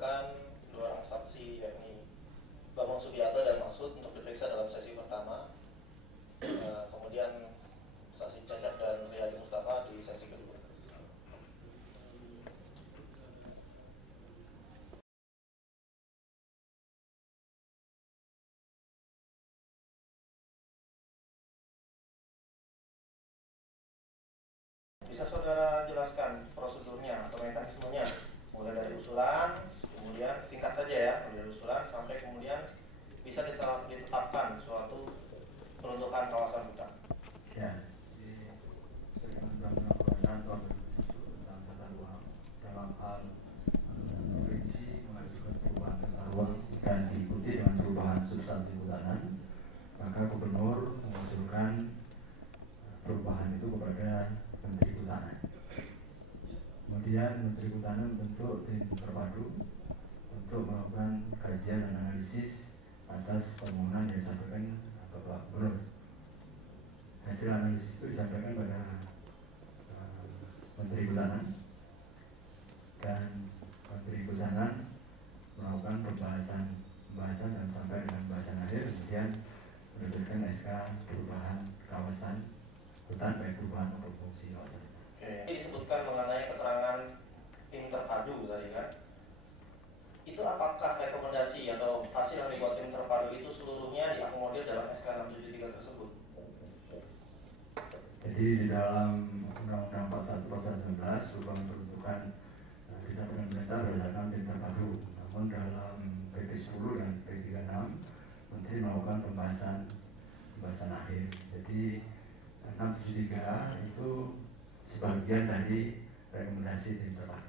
mengajukan dua orang saksi, yakni Bambang Subianto dan Masud, untuk diperiksa dalam sesi pertama. Kemudian saksi Cecep dan Riyadi Mustafa di sesi kedua. Bisa saudara jelaskan prosedurnya atau mekanismenya, mulai dari usulan, kemudian singkat saja ya, mulai dari usulan sampai kemudian bisa ditetapkan suatu peruntukan kawasan hutan. Ya, tentang tata ruang dalam hal provinsi mengajukan perubahan tata ruang dan diikuti dengan perubahan substansi hutanan, maka gubernur mengusulkan perubahan itu kepada Menteri Kehutanan. Kemudian Menteri Kehutanan membentuk tim terpadu untuk melakukan kajian dan analisis atas permohonan yang disampaikan Bapak Gubernur. Hasil analisis itu disampaikan pada Menteri Kehutanan, dan Menteri Kehutanan melakukan pembahasan dan sampai dengan pembahasan akhir, kemudian menerbitkan SK perubahan kawasan hutan, baik perubahan atau fungsi kawasan. Ini disebutkan mengenai keterangan tim terpadu tadi kan. Itu apakah rekomendasi atau hasil yang dibuat tim terpadu itu seluruhnya diakomodir dalam SK 673 tersebut? Jadi di dalam Undang-Undang 41/2019 berupa peruntukan kita pemerintah berdasarkan tim terpadu. Namun dalam PP 10 dan PP 36 Menteri melakukan pembahasan akhir. Jadi 673 itu sebagian dari rekomendasi tim terpadu.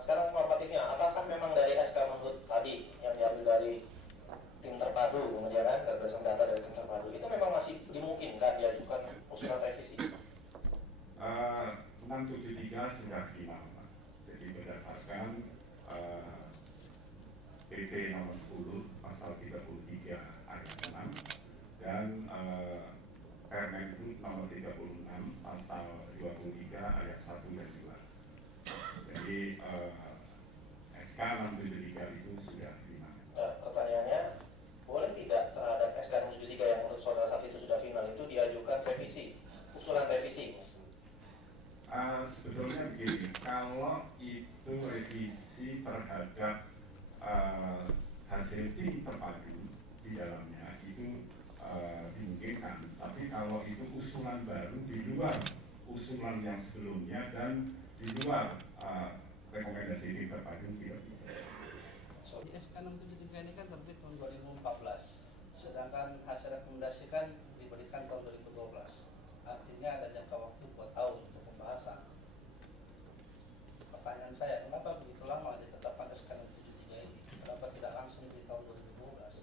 Sekarang normatifnya, apakah memang dari SK Menhut tadi yang diambil dari tim terpadu, kemudian kan berdasarkan data dari tim terpadu, itu memang masih dimungkinkan diajukan usulan revisi? 673 sudah final, Pak. Jadi berdasarkan PP nomor 10 pasal 33 ayat 6 dan Permen nomor 36 pasal 23 ayat 1 dan 2. Jadi SK 673 itu sudah final. Pertanyaannya, boleh tidak terhadap SK 673 yang menurut saudara saksi itu sudah final itu diajukan revisi, usulan revisi? Sebetulnya begini, kalau itu revisi terhadap hasil tim terpadu di dalamnya itu dimungkinkan, tapi kalau itu usulan baru di luar usulan yang sebelumnya dan di luar rekomendasi tim terpadu tidak bisa. Di SK 673 ini kan terbit tahun 2014, sedangkan hasil rekomendasi kan diberikan tahun 2012. Artinya ada jangka waktu 2 tahun untuk pembahasan. Pertanyaan saya, kenapa begitu lama ditetapkan SK 673 ini? Kenapa tidak langsung di tahun 2012?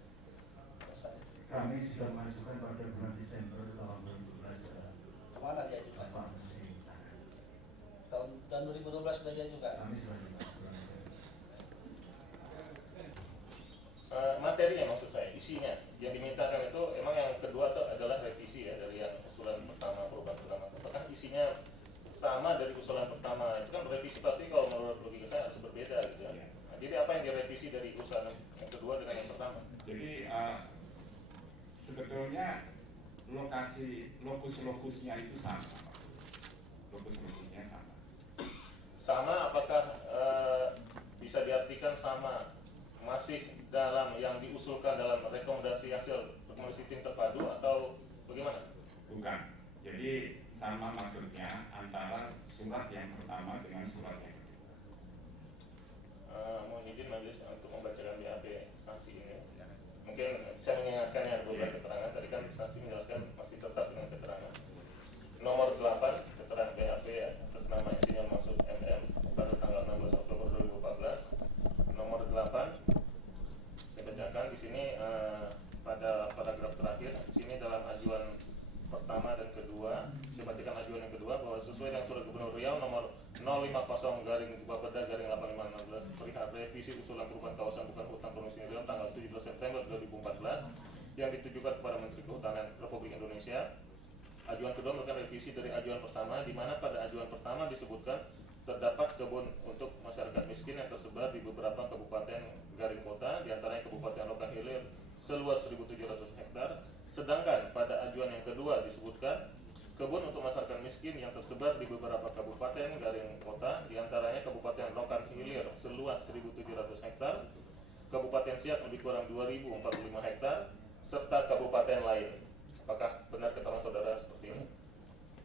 Kami sudah mengajukan pada bulan Desember tahun 2012. Kemana diajukan? Tahun 2012 sudah diajukan? Kami sudah diajukan. Materinya maksud saya, isinya yang dimintakan itu emang yang kedua itu adalah revisi ya dari yang usulan pertama, perubahan pertama. Apakah isinya sama dari usulan pertama? Itu kan revisi pasti kalau menurut logika saya harus berbeda gitu ya. Nah, jadi apa yang direvisi dari usulan yang kedua dengan yang pertama? Jadi sebetulnya lokus-lokusnya itu sama, Pak. Lokus-lokusnya sama. Sama, apakah bisa diartikan sama masih dalam yang diusulkan dalam rekomendasi hasil rekomendasi tim terpadu atau bagaimana? Bukan. Jadi sama maksudnya antara surat yang pertama dengan surat yang kedua. Mohon izin majelis untuk membacakan BAP saksi ini. Mungkin bisa mengingatkan ya beberapa keterangan. Tadi kan saksi menjelaskan masih tetap dengan keterangan. Nomor 8 keterangan BAP ya, atas nama Insinyur Masud MM pada tanggal 16 Oktober 2014. Nomor 8 saya bacakan di sini pada paragraf terakhir. Di sini dalam ajuan pertama dan kedua, saya bacakan ajuan yang kedua bahwa sesuai dengan surat Gubernur Riau nomor 050/Bapeda/8516 perihal revisi usulan perubahan kawasan bukan hutan Provinsi Riau tanggal 17 September 2014 yang ditujukan kepada Menteri Kehutanan Republik Indonesia. Ajuan kedua merupakan revisi dari ajuan pertama, di mana pada ajuan pertama disebutkan terdapat kebun untuk masyarakat miskin yang tersebar di beberapa kabupaten garing kota, diantaranya Kabupaten Rokan Hilir seluas 1.700 hektar. Sedangkan pada ajuan yang kedua disebutkan kebun untuk masyarakat miskin yang tersebar di beberapa kabupaten garing kota, diantaranya Kabupaten Rokan Hilir seluas 1.700 hektar, Kabupaten Siak lebih kurang 2.045 hektar, serta kabupaten lain. Apakah benar keterangan saudara seperti ini?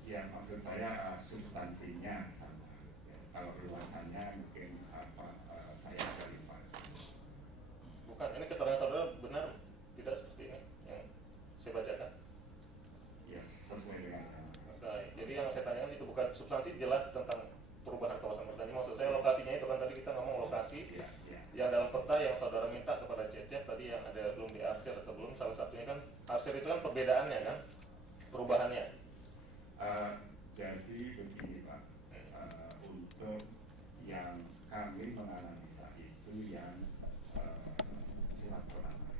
Ya, maksud saya substansinya sama. Ya, kalau luasannya mungkin saya agak lupa. Bukan, ini keterangan saudara benar tidak seperti ini yang saya bacakan? Ya, sesuai dengan Jadi yang saya tanyakan itu bukan substansi, jelas tentang perubahan kawasan bertani. Maksud saya lokasinya itu kan tadi kita ngomong lokasi yang dalam peta yang saudara minta kepada Cecep tadi yang ada belum diarsir atau belum, salah satunya kan arsir itu kan perbedaannya kan, perubahannya. Jadi begini Pak, untuk yang kami menganalisa itu yang surat pertama.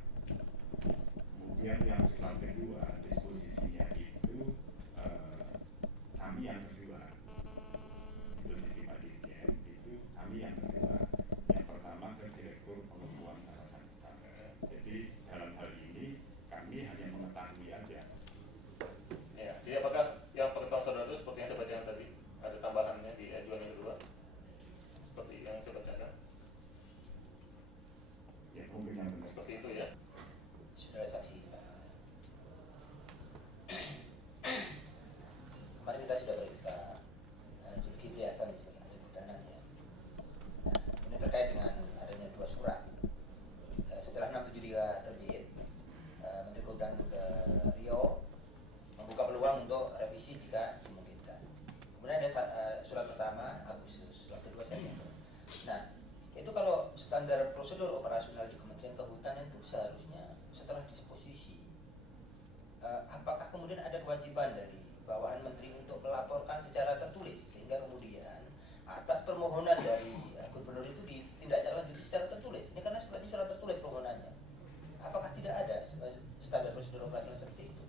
Kemudian yang surat kedua disposisinya itu kami yang kedua. Disposisi Pak Dirjen itu kami yang kedua. Yang pertama ke Direktur Pengelolaan Kawasan Hutan. Jadi dalam hal ini kami hanya mengetahui aja. Ya, jadi apakah yang pengetahuan saudara itu seperti yang saya bacakan tadi, ada tambahannya di ajuan yang kedua seperti yang saya bacakan? Ya mungkin yang benar. Seperti itu ya. Saudara saksi, kemarin kita sudah periksa Zulkifli Hasan sebagai hasil kehutanan ya. Nah, ini terkait dengan adanya dua surat. Setelah 673 terbit, Menteri Kehutanan ke Riau membuka peluang untuk revisi jika dimungkinkan. Kemudian ada surat pertama Agustus, surat kedua September. Nah, itu kalau standar prosedur operasional di Kementerian Kehutanan itu seharusnya setelah disposisi, apakah kemudian ada kewajiban dari bawahan menteri untuk melaporkan secara tertulis sehingga kemudian atas permohonan dari gubernur itu ditindaklanjuti secara tertulis? Ini karena sebenarnya surat tertulis permohonannya. Apakah tidak ada standar prosedur operasional seperti itu?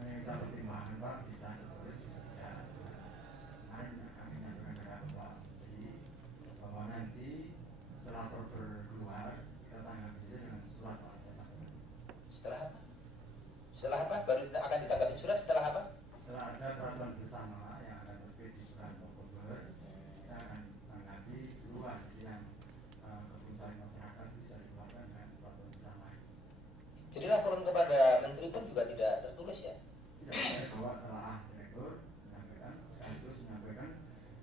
Kita pertimbangan Pak, bisa tertulis bisa tidak. Hanya kami menyampaikan kepada Pak Menteri bahwa nanti setelah proper keluar kita tanggapi saja dengan surat Pak. Setelah apa? Setelah apa? Baru akan ditanggapi surat setelah apa? Setelah ada peraturan bersama yang akan terbit di bulan Oktober, kita akan tanggapi seluruhan yang kebutuhan masyarakat bisa dikeluarkan dengan peraturan bersama. Jadi laporan kepada menteri pun juga tidak tertulis ya? Tidak, saya bawa telah direktur menyampaikan sekaligus menyampaikan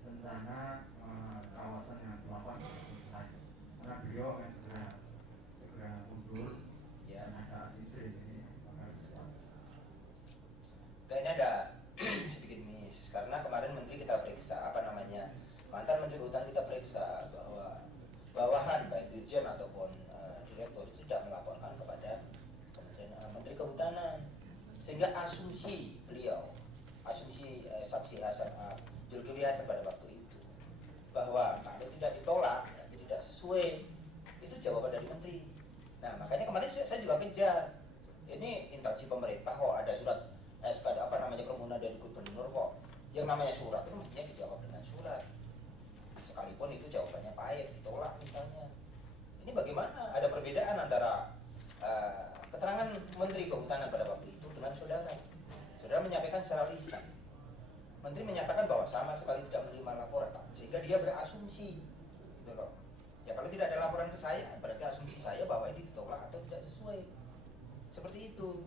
rencana kawasan yang delapan selesai. Karena beliau akan segera mundur Ya. dan ada ide ini maka harus cepat. Kayaknya ada sedikit miss karena kemarin menteri kita periksa mantan menteri kehutanan kita periksa bahwa bawahan baik dirjen ataupun direktur itu tidak melaporkan kepada menteri kehutanan, sehingga asumsi beliau, asumsi saksi Hasan Zulkifli Hasan pada waktu itu bahwa kalau tidak ditolak berarti tidak sesuai, itu jawaban dari menteri. Nah makanya kemarin saya juga kejar, ini instansi pemerintah kok ada surat SK permohonan dari gubernur kok, yang namanya surat itu mestinya dijawab dengan surat, sekalipun itu jawabannya pahit, ditolak misalnya. Ini bagaimana ada perbedaan antara keterangan Menteri Kehutanan pada waktu itu dengan saudara. Saudara menyampaikan secara lisan, Menteri menyatakan bahwa sama sekali tidak menerima laporan, sehingga dia berasumsi gitu loh. Ya kalau tidak ada laporan ke saya, berarti asumsi saya bahwa ini ditolak atau tidak sesuai, seperti itu.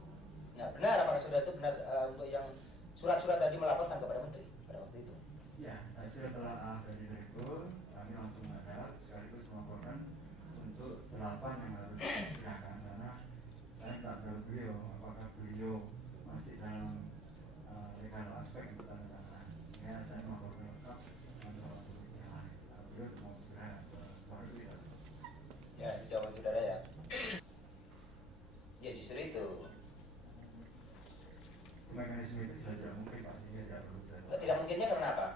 Nah benar, apakah saudara itu benar untuk yang surat-surat tadi melaporkan kepada Menteri pada waktu itu? Ya, hasil telah dari direktur kami langsung ada sekaligus melaporkan untuk 8 yang harus disegerakan karena saya tak tahu beliau apakah beliau masih dalam legal aspek untuk tanda tangan. Ya, saya melaporkan lengkap untuk polisi yang lain. Beliau mau segera keluar itu. Ya, dijawab saudara ya. Ya justru itu. Mekanisme itu sudah tidak mungkin Pak, sehingga tidak perlu berada. Tidak mungkinnya karena apa?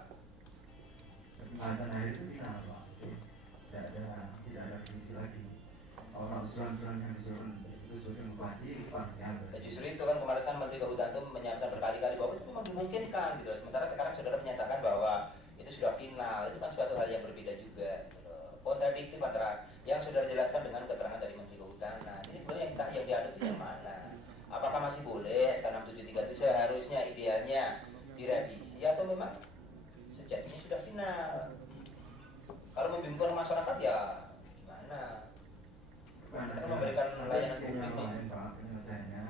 Pembahasan akhir itu final Pak. Tidak ada revisi lagi. Orang usulan-usulan yang disuruh itu sudah bupati pasti ada. Ya, justru itu kan kemarin kan Menteri Kehutanan itu menyampaikan berkali-kali bahwa itu memang dimungkinkan gitu. Sementara sekarang saudara menyatakan bahwa itu sudah final, itu kan suatu hal yang berbeda juga. Kontradiktif antara yang sudah dijelaskan dengan keterangan dari Menteri Kehutanan. Ini sebenarnya yang dianut itu yang mana? Apakah masih boleh SK 673 itu seharusnya idealnya direvisi atau memang sejatinya sudah final? Kalau membingungkan masyarakat ya gimana? Kita kan memberikan layanan publik nih. Pak, penyelesaiannya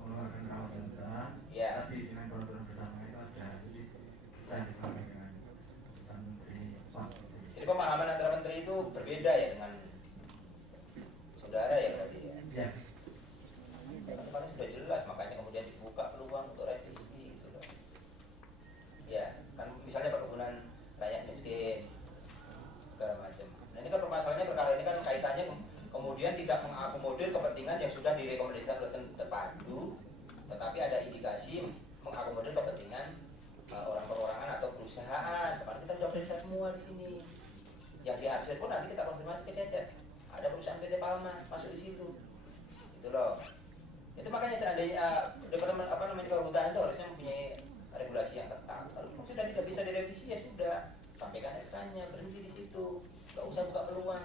mengeluarkan kawasan hutan, Ya. tapi dengan peraturan bersama itu ada, jadi bisa dipakai dengan keputusan menteri Pak. Jadi pemahaman antara menteri itu berbeda ya dengan saudara ya berarti ya. Ya. Karena kemarin sudah jelas, makanya kemudian dibuka peluang untuk revisi gitu loh. Ya, kan misalnya perkebunan rakyat miskin segala macam. Nah ini kan permasalahannya perkara ini kan kaitannya kemudian tidak mengakomodir kepentingan yang sudah direkomendasikan oleh terpadu, tetapi ada indikasi mengakomodir kepentingan orang perorangan atau perusahaan. Kemarin kita sudah periksa semua di sini. Yang di arsip pun nanti kita konfirmasi ke Cecep. Ada perusahaan PT Palma masuk di situ. Gitu loh. Itu makanya seandainya Departemen Kehutanan itu harusnya mempunyai regulasi yang ketat. Kalau sudah tidak bisa direvisi ya sudah, sampaikan SK-nya, berhenti di situ. Nggak usah buka peluang.